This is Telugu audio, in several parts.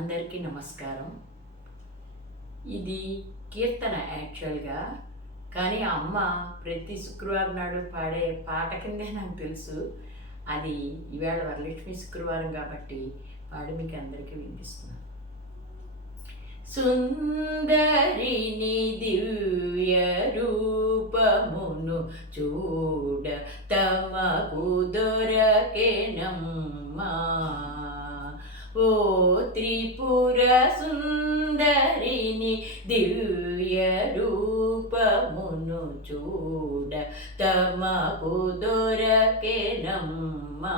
అందరికీ నమస్కారం. ఇది కీర్తన యాక్చువల్గా. కానీ ఆ అమ్మ ప్రతి శుక్రవారం నాడు పాడే పాట కిందే నాకు తెలుసు. అది ఈవేళ వరలక్ష్మి శుక్రవారం కాబట్టి పాడి మీకు అందరికీ వినిపిస్తున్నాను. సుందరిని దివ్య రూపమును చూడ తమకు దొరకెనమ్మా. ఓ త్రిపుర సుందరిని దివ్య రూపమును చూడ తమకు దొరకెనమ్మా.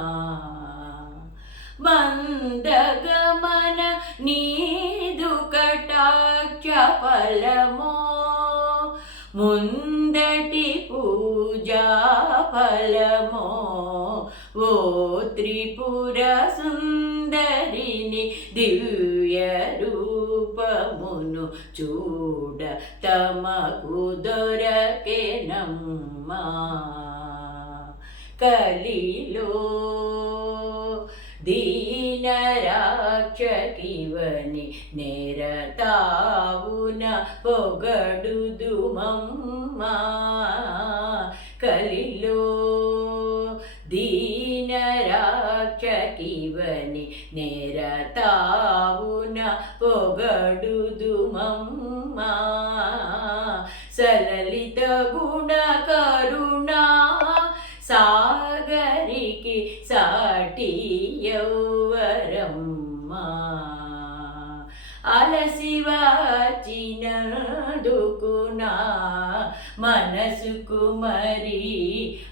మందగమన నీదు కటాక్ష ఫలమో ముందటి పూజా ఫలమో. ఓ త్రిపుర సుందరిని దివ్య రూపమును చూడ తమకు దొరకెనమ్మా. కలిలో దీనరాక్షకివని నేరతావున పొగడుదుమమ్మా. కలిలో దీనరాక్షకివని నేరతావున పొగడుదుమమ్మా. సలలిత గుణ కరుణా సాగరికి సాటి యౌవరమ్మా. అలసి వచ్చినందుకునా మనసుకు మరి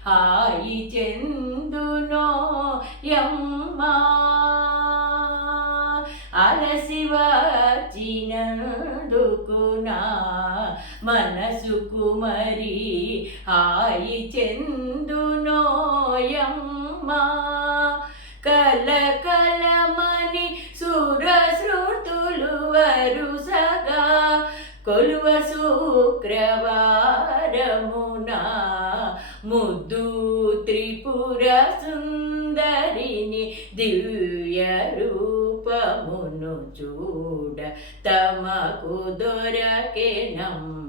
హాయి చెందునో యమ్మా. అలసి వచ్చినందుకునా మనసుకు మరి హాయి చెందునో యమ్మా. కలకలమని సురశ్రుతులు వరుసగా కొలువ శుక్రవారమున ముద్దు త్రిపుర సుందరిని దివ్య రూపమును చూడ తమకు దొరకెనమ్మా.